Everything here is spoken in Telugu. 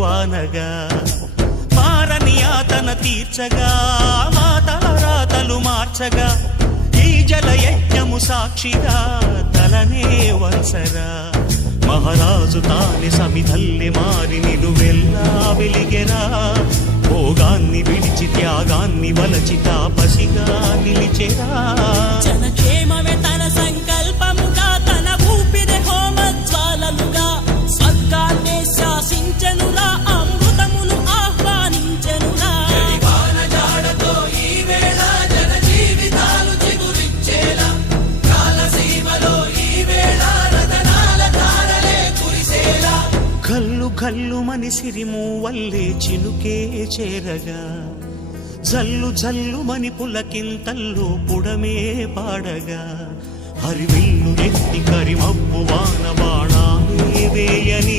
వానగా మారని ఆతన తీర్చగా మాతల రాతలు మార్చగా ఈ జలయజ్ఞము సాక్షిగా తలనే వంచరా మహారాజు తాని సమిధల్లె మారి నిలువెల్లా వెలిగెరా భోగాన్ని విడిచి త్యాగాన్ని వలచి తాపసిగా నిలిచెరా జనక్షేమమే తన సంకల్పముగా తన ఊపిరి హోమజ్వాలలుగా స్వర్గాన్నే శాసించెనురా అమృతమును ఆహ్వానించెనురా జాడతో ఈ వేళ జన జీవితాలు చిగురించేలా కాలసీమలో ఈ వేళ రతనాల ధారలే కురిసేలా కల్లు కల్లు మని సిరిము వల్లే చినుకే చేరగా జల్లు జల్లు మని పులకింతల్లు పుడమే పాడగా హరివిల్లు ఎత్తి కరిమబ్బు వాన బాణాలే వేయని